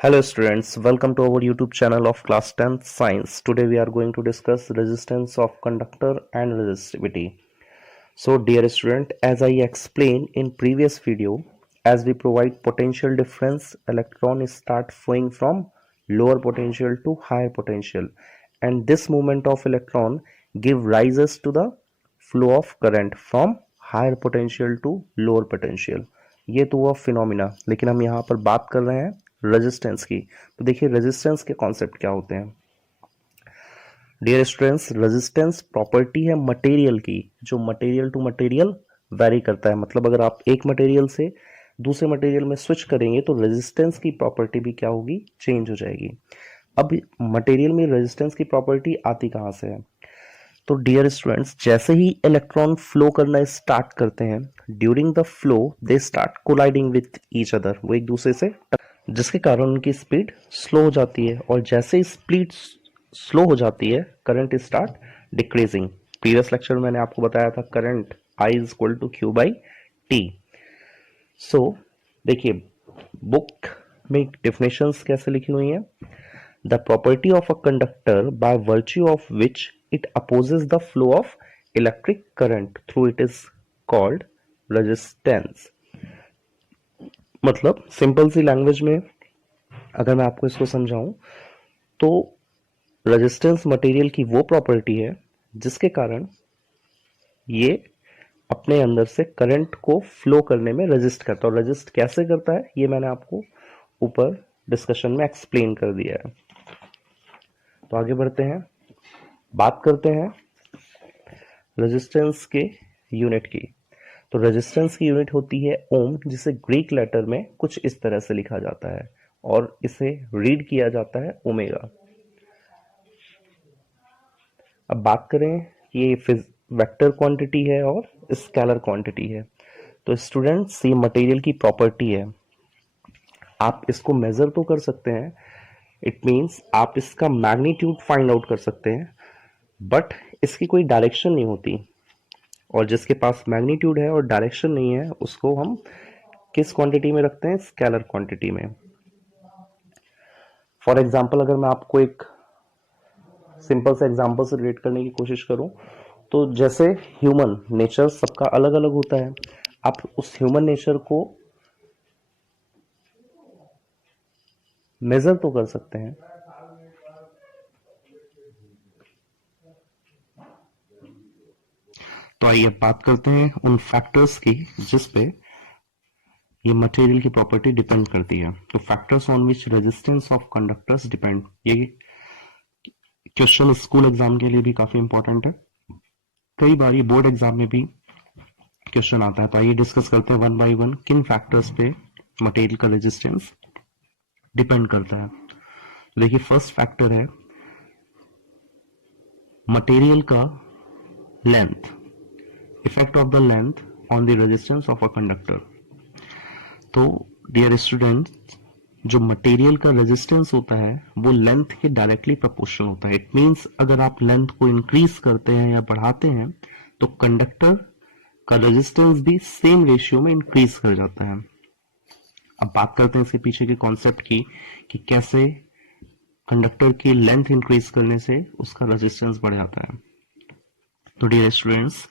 Hello students, welcome to our YouTube channel of class 10th science. Today we are going to discuss resistance of conductor and resistivity. So dear student, as I explained in previous video, as we provide potential difference, electron start flowing from lower potential to higher potential, and this movement of electron give rises to the flow of current from higher potential to lower potential. ये तो हुआ phenomena, लेकिन हम यहाँ पर बात कर रहे हैं रेजिस्टेंस की। तो देखिए रेजिस्टेंस के कॉन्सेप्ट क्या होते हैं। डियर स्टूडेंट्स, रेजिस्टेंस प्रॉपर्टी है मटेरियल की, जो मटेरियल टू मटेरियल वैरी करता है। मतलब अगर आप एक मटेरियल से दूसरे मटेरियल में स्विच करेंगे तो रेजिस्टेंस की प्रॉपर्टी भी क्या होगी, चेंज हो जाएगी। अब मटेरियल में रेजिस्टेंस की प्रॉपर्टी आती कहाँ से है? तो डियर स्टूडेंट्स, जैसे ही इलेक्ट्रॉन फ्लो करना स्टार्ट करते हैं, during the flow they start colliding with each other, वो एक दूसरे से, जिसके कारण उनकी स्पीड स्लो हो जाती है, और जैसे ही स्पीड स्लो हो जाती है current start decreasing. Previous lecture में मैंने आपको बताया था current I is equal to Q by T. So देखिए बुक में डेफिनेशंस कैसे लिखी हुई हैं। The property of a conductor by virtue of which it opposes the flow of electric current through it is called resistance. मतलब simple सी language में अगर मैं आपको इसको समझाऊं तो रेजिस्टेंस मटेरियल की वो प्रॉपर्टी है जिसके कारण ये अपने अंदर से करंट को फ्लो करने में रेजिस्ट करता है। और रेजिस्ट कैसे करता है ये मैंने आपको ऊपर डिस्कशन में एक्सप्लेन कर दिया है। तो आगे बढ़ते हैं, बात करते हैं रेजिस्टेंस के यूनिट की। तो रेजिस्टेंस की यूनिट होती है ओम, जिसे ग्रीक लेटर में कुछ इस तरह से लिखा जाता है और इसे रीड किया जाता है ओमेगा। अब बात करें कि ये वेक्टर क्वांटिटी है और स्केलर क्वांटिटी है। तो स्टूडेंट्स, ये मटेरियल की प्रॉपर्टी है, आप इसको मेजर तो कर सकते हैं, इट मींस आप इसका मैग्नीट्यूड फाइंड आउट कर सकते हैं, बट इसकी कोई डायरेक्शन नहीं होती। और जिसके पास मैग्नीट्यूड है और डायरेक्शन नहीं है उसको हम किस क्वांटिटी में रखते हैं, स्केलर क्वांटिटी में। फॉर एग्जाम्पल अगर मैं आपको एक सिंपल से एग्जाम्पल से रिलेट करने की कोशिश करूं, तो जैसे ह्यूमन नेचर सबका अलग अलग होता है, आप उस ह्यूमन नेचर को मेजर तो कर सकते हैं, तो आइए बात करते हैं उन फैक्टर्स की जिस पे ये मटेरियल की प्रॉपर्टी डिपेंड करती है। तो factors on which resistance of conductors depend, ये क्वेश्चन स्कूल एग्जाम के लिए भी काफी इंपॉर्टेंट है, कई बार ये बोर्ड एग्जाम में भी क्वेश्चन आता है। तो आइए डिस्कस करते हैं वन बाय वन किन फैक्टर्स पे मटेरियल का रेजिस्टेंस डिपेंड करता है। तो देखिए फर्स्ट फैक्टर है मटेरियल का length, effect of the length on the resistance of a conductor. तो डियर स्टूडेंट, जो मटेरियल का रेजिस्टेंस होता है वो लेंथ के डायरेक्टली प्रोपोर्शनल होता है। इट मींस अगर आप लेंथ को इंक्रीज करते हैं या बढ़ाते हैं तो कंडक्टर का रेजिस्टेंस भी सेम रेशियो में इंक्रीज कर जाता है। अब बात करते हैं इसके पीछे के कॉन्सेप्ट की कि कैसे कंडक्टर की लेंथ इंक्रीज करने से उसका रेजिस्टेंस बढ़ जाता है। तो डियर स्टूडेंट्स,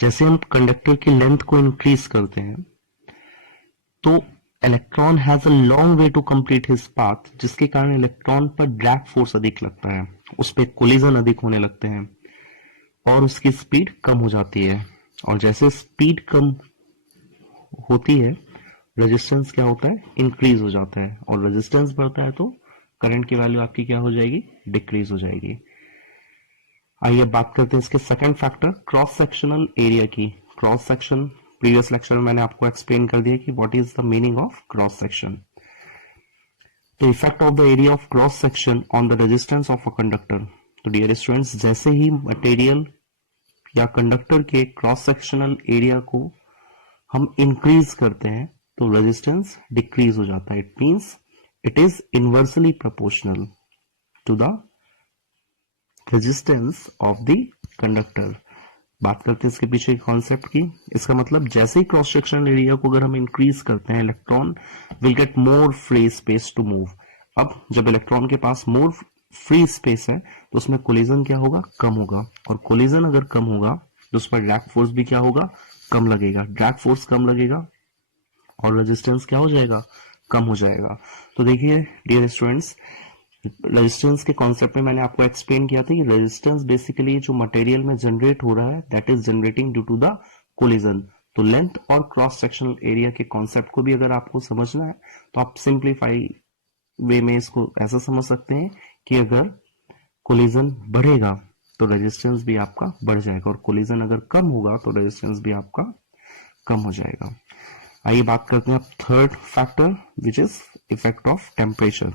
जैसे हम कंडक्टर की लेंथ को इंक्रीज करते हैं तो electron has a long way to complete his path, जिसके कारण इलेक्ट्रॉन पर ड्रैग फोर्स अधिक लगता है, उस पर कोलिजन अधिक होने लगते हैं और उसकी स्पीड कम हो जाती है। और जैसे स्पीड कम होती है रेजिस्टेंस क्या होता है, इंक्रीज हो जाता है, और रेजिस्टेंस बढ़ता है तो करंट की वैल्यू आपकी क्या हो जाएगी, डिक्रीज हो जाएगी। आइए बात करते हैं इसके second factor cross sectional area की। क्रॉस सेक्शन प्रीवियस लेक्चर में मैंने आपको एक्सप्लेन कर दिया कि what is the meaning of cross section. तो effect of the area of cross section on the resistance of a conductor. तो डियर स्टूडेंट्स, जैसे ही मटेरियल या कंडक्टर के क्रॉस सेक्शनल एरिया को हम इंक्रीज करते हैं तो रेजिस्टेंस डिक्रीज हो जाता है। It means it is inversely proportional to the resistance of the conductor. बात करते हैं इसके पीछे कॉन्सेप्ट की। इसका मतलब जैसे ही क्रॉस सेक्शनल एरिया को अगर हम इंक्रीज करते हैं, electron will get more free space to move. अब जब इलेक्ट्रॉन के पास मोर फ्री स्पेस है तो उसमें कोलिजन क्या होगा, कम होगा, और कोलिजन अगर कम होगा तो उस पर ड्रैग फोर्स भी क्या होगा, कम लगेगा। ड्रैग फोर्स कम लगेगा और रेजिस्टेंस क्या हो जाएगा, कम हो जाएगा। तो देखिए डियर स्टूडेंट्स, रेजिस्टेंस के कॉन्सेप्ट में मैंने आपको एक्सप्लेन किया था कि रेजिस्टेंस बेसिकली जो मटेरियल में जनरेट हो रहा है that is generating due to the collision. तो लेंथ और क्रॉस सेक्शनल एरिया के कॉन्सेप्ट को भी अगर आपको समझना है तो आप सिंप्लीफाई वे में इसको ऐसा समझ सकते हैं कि अगर कोलिजन बढ़ेगा तो रेजिस्टेंस भी आपका बढ़ जाएगा, और कोलिजन अगर कम होगा तो रेजिस्टेंस भी आपका कम हो जाएगा। आइए बात करते हैं अब third factor which is effect of temperature.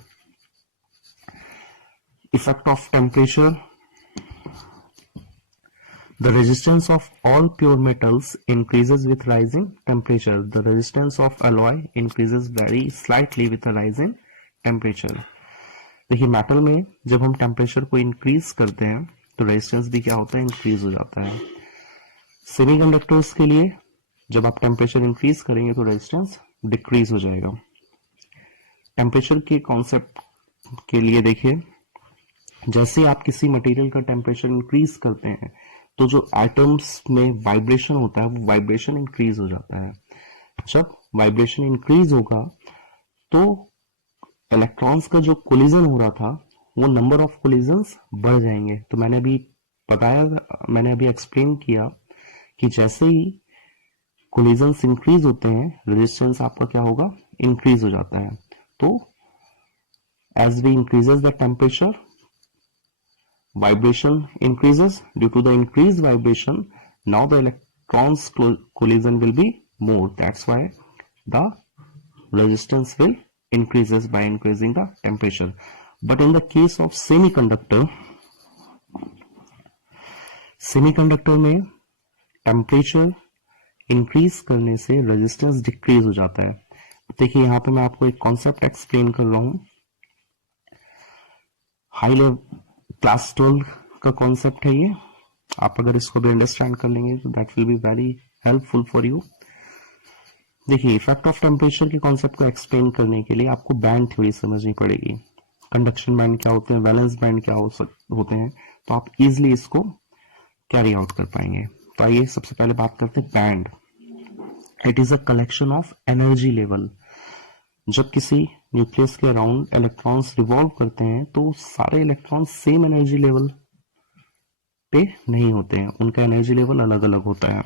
Effect of temperature. The resistance of all pure metals increases with rising temperature. The resistance of alloy increases very slightly with a rise in temperature. देखिए metal में जब हम temperature को increase करते हैं तो resistance भी क्या होता है, इंक्रीज हो जाता है। सेमीकंडक्टर्स के लिए जब आप टेम्परेचर इंक्रीज करेंगे तो रेजिस्टेंस डिक्रीज हो जाएगा। टेम्परेचर के कॉन्सेप्ट के लिए देखिए, जैसे आप किसी मटेरियल का टेम्परेचर इंक्रीज करते हैं तो जो एटम्स में वाइब्रेशन होता है वो वाइब्रेशन इंक्रीज हो जाता है। जब वाइब्रेशन इंक्रीज होगा तो इलेक्ट्रॉन्स का जो कोलिजन हो रहा था वो नंबर ऑफ कोलिजन्स बढ़ जाएंगे। तो मैंने अभी एक्सप्लेन किया कि जैसे ही कोलिजन्स इंक्रीज होते हैं रेजिस्टेंस आपका क्या होगा, इंक्रीज हो जाता है। तो as we increases the temperature, vibration increases. Due to the increased vibration, now the electrons collision will be more. That's why the resistance will increases by increasing the temperature. But in the case of semiconductor में temperature increase करने से resistance decrease हो जाता है। देखिए यहाँ पे मैं आपको एक concept explain कर रहा हूँ। हाई लेवल क्लास 12 का कॉन्सेप्ट है ये, आप अगर इसको भी अंडरस्टैंड कर लेंगे तो that will be very helpful for you. देखिए इफेक्ट ऑफ टेम्परेचर के कॉन्सेप्ट को एक्सप्लेन करने के लिए आपको बैंड थ्योरी समझनी पड़ेगी। कंडक्शन बैंड क्या होते हैं, वैलेंस बैंड क्या होते हैं, तो आप इजिली इसको कैरी आउट कर पाएंगे। तो आइए सबसे पहले बात करते हैं band. It is a collection of energy level. जब किसी न्यूक्लियस के अराउंड इलेक्ट्रॉन्स रिवॉल्व करते हैं तो सारे इलेक्ट्रॉन्स सेम एनर्जी लेवल पे नहीं होते हैं, उनका एनर्जी लेवल अलग अलग होता है।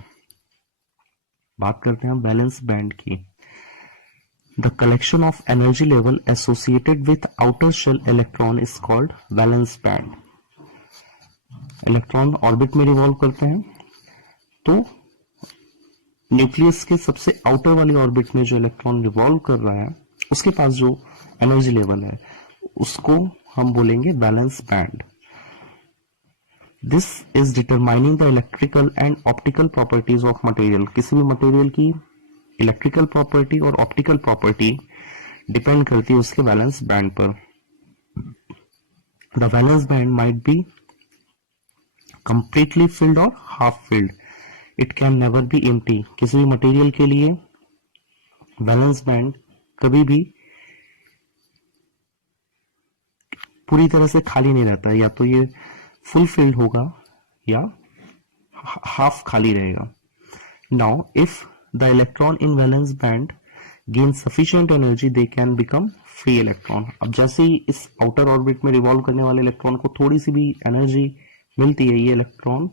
बात करते हैं वैलेंस बैंड की। The collection of energy level associated with outer shell electron is called valence band. Electron orbit में रिवॉल्व करते हैं तो न्यूक्लियस के सबसे आउटर वाली ऑर्बिट में जो इलेक्ट्रॉन रिवॉल्व कर रहा है उसके पास जो एनर्जी लेवल है उसको हम बोलेंगे valence band. This is determining the electrical and optical properties of material. किसी भी मटेरियल की इलेक्ट्रिकल प्रॉपर्टी और ऑप्टिकल प्रॉपर्टी डिपेंड करती है उसके वैलेंस बैंड पर। The valence band might be completely filled और half filled. It can never be empty. किसी भी मटेरियल के लिए वैलेंस बैंड कभी भी पूरी तरह से खाली नहीं रहता है, या तो ये फुल फिल्ड होगा या हाफ खाली रहेगा। Now if the electron in valence band gain sufficient energy they can become free electron. अब जैसे ही इस आउटर ऑर्बिट में रिवॉल्व करने वाले इलेक्ट्रॉन को थोड़ी सी भी एनर्जी मिलती है, ये इलेक्ट्रॉन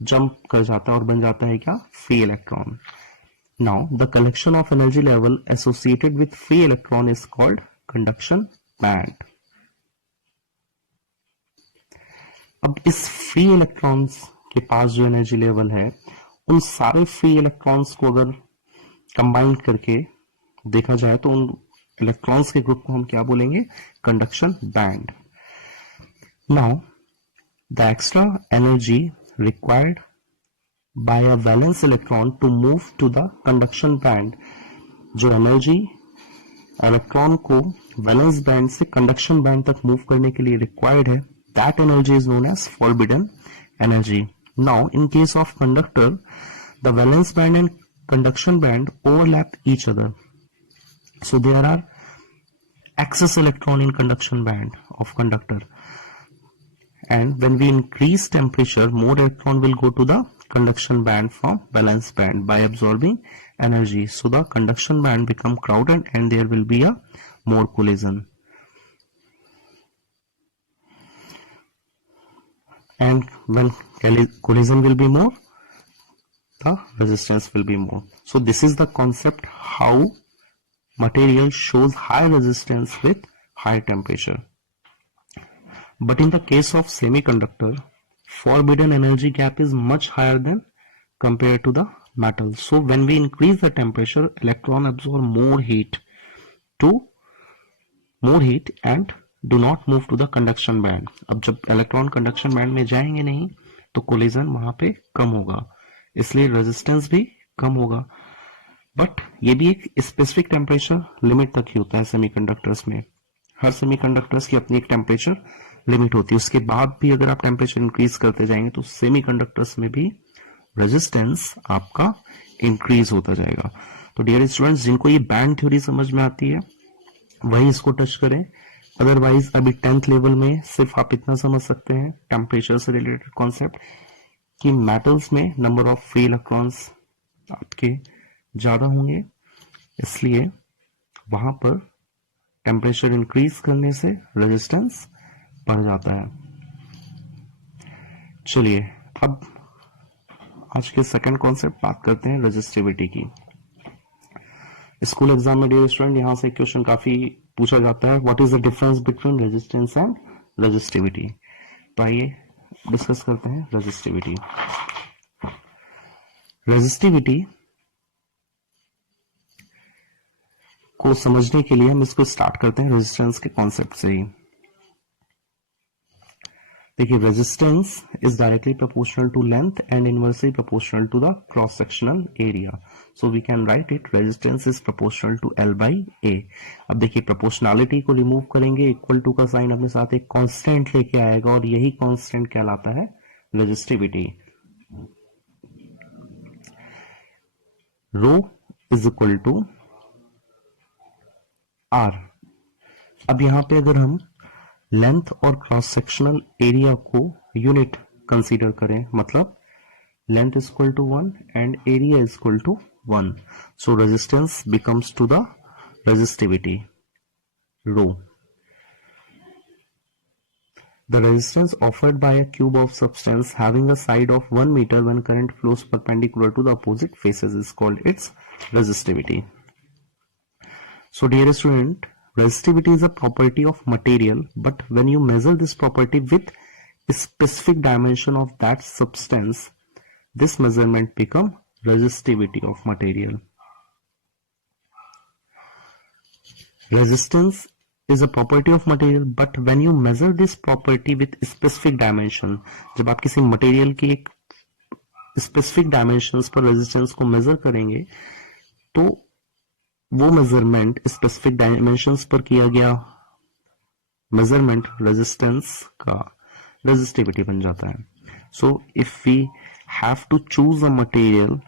जंप कर जाता है और बन जाता है क्या, free electron. Now, the collection of energy level associated with free electron is called conduction band. अब इस फ्री इलेक्ट्रॉन्स के पास जो एनर्जी लेवल है उन सारे फ्री इलेक्ट्रॉन्स को अगर कंबाइन करके देखा जाए तो उन इलेक्ट्रॉन्स के ग्रुप को हम क्या बोलेंगे, conduction band. Now the extra energy required by a valence electron to move to the conduction band, जो एनर्जी इलेक्ट्रॉन को वैलेंस बैंड से कंडक्शन बैंड तक मूव करने के लिए रिक्वायर्ड है, that energy is known as forbidden energy. Now in case of conductor, the valence band and conduction band overlap each other, so there are excess electron in conduction band of conductor, and when we increase temperature, more electron will go to the conduction band from valence band by absorbing energy. So the conduction band become crowded and there will be a more collision, and when collision will be more, the resistance will be more. So this is the concept how material shows high resistance with high temperature. But in the case of semiconductor, forbidden energy gap is much higher than compared to the metal. So when we increase the temperature, electron absorb more heat and do not move to the conduction band. अब जब electron conduction band में जाएंगे नहीं तो collision वहां पे कम होगा, इसलिए रेजिस्टेंस भी कम होगा. बट ये भी एक स्पेसिफिक टेम्परेचर लिमिट तक ही होता है सेमीकंडक्टर्स में. हर सेमीकंडक्टर्स की अपनी एक टेम्परेचर लिमिट होती है. उसके बाद भी अगर आप टेम्परेचर इंक्रीज करते जाएंगे तो सेमीकंडक्टर्स में भी रेजिस्टेंस आपका इंक्रीज होता जाएगा. तो डियर स्टूडेंट्स, जिनको ये बैंड थ्योरी समझ में आती है वही इसको टच करें. अदरवाइज अभी 10th लेवल में सिर्फ आप इतना समझ सकते हैं टेम्परेचर से रिलेटेड कॉन्सेप्ट कि मेटल्स में नंबर ऑफ फ्री इलेक्ट्रॉन्स आपके ज्यादा होंगे, इसलिए वहां पर टेम्परेचर इंक्रीज करने से रेजिस्टेंस बढ़ जाता है. चलिए अब आज के सेकंड कॉन्सेप्ट बात करते हैं रेजिस्टिविटी की. स्कूल एग्जाम में डियर स्टूडेंट यहां से क्वेश्चन काफी पूछा जाता है, what is the difference between resistance and resistivity. तो आइए डिस्कस करते हैं रेजिस्टिविटी. रेजिस्टिविटी को समझने के लिए हम इसको स्टार्ट करते हैं रेजिस्टेंस के कॉन्सेप्ट से ही. देखिए, resistance is directly proportional to length and inversely proportional to the cross sectional area. So we can write it resistance is proportional to L by A. अब देखिए, प्रोपोर्शनलिटी को रिमूव करेंगे, इक्वल टू का sign अपने साथ एक constant लेके आएगा और यही कांस्टेंट कहलाता है resistivity. Rho is equal to R. अब यहां पे अगर हम लेंथ और क्रॉस सेक्शनल एरिया को यूनिट कंसीडर करें, मतलब length is equal to 1 and area is equal to 1, so resistance becomes to the resistivity rho. The resistance offered by a cube of substance having a side of 1 meter when current flows perpendicular to the opposite faces is called its resistivity. So dear student, resistivity is a property of material, but when you measure this property with a specific dimension of that substance, this measurement become resistivity of material. Resistance is a property of material, but when you measure this property with specific dimension, जब आप किसी material की एक specific dimensions पर resistance को major करेंगे तो वो मेजरमेंट स्पेसिफिक डायमेंशंस पर किया गया मेजरमेंट रेजिस्टेंस का रेजिस्टिविटी बन जाता है. So if we have to choose a material,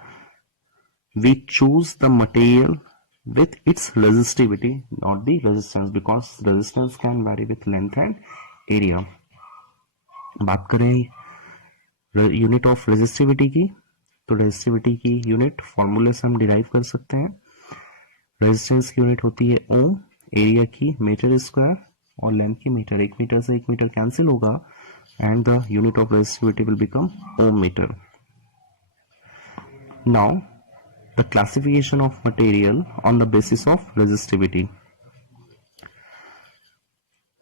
we choose the material with its resistivity, not the resistance, because resistance can vary with length and area. बात करें unit of resistivity की, तो resistivity की unit फॉर्मूले से हम derive कर सकते हैं. रेजिस्टेंस की यूनिट होती है ओम, एरिया की मीटर स्क्वायर और लेंथ की मीटर. 1 मीटर से 1 मीटर कैंसिल होगा and the unit of resistivity will become ohm metre. Now the classification of material on the basis of resistivity.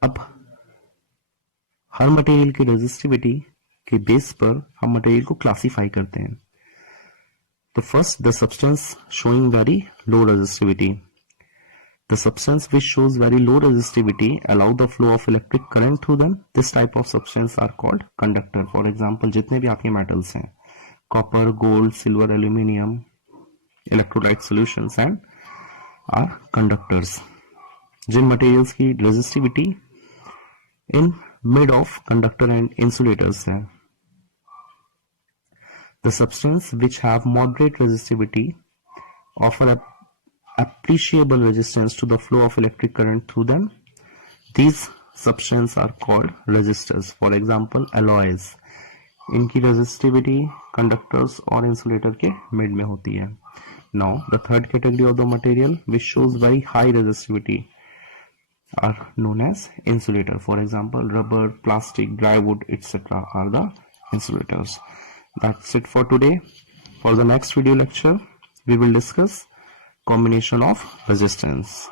अब हर मटेरियल की रेजिस्टिविटी के बेस पर हम मटेरियल को क्लासिफाई करते हैं. तो first, the substance showing very low resistivity. The substance which shows very low resistivity allow the flow of electric current through them. This type of substance are called conductor. For example, जितने भी आपके metals हैं, copper, gold, silver, aluminium, electrolyte solutions and are conductors. जिन materials की resistivity in mid of conductor and insulators है. The substance which have moderate resistivity offer a appreciable resistance to the flow of electric current through them. These substances are called resistors. For example, alloys, इनकी resistivity conductors और insulator के mid में होती है. Now the third category of the material which shows very high resistivity are known as insulator. For example, rubber, plastic, dry wood, etc. are the insulators. That's it for today. For the next video lecture, we will discuss combination of resistance.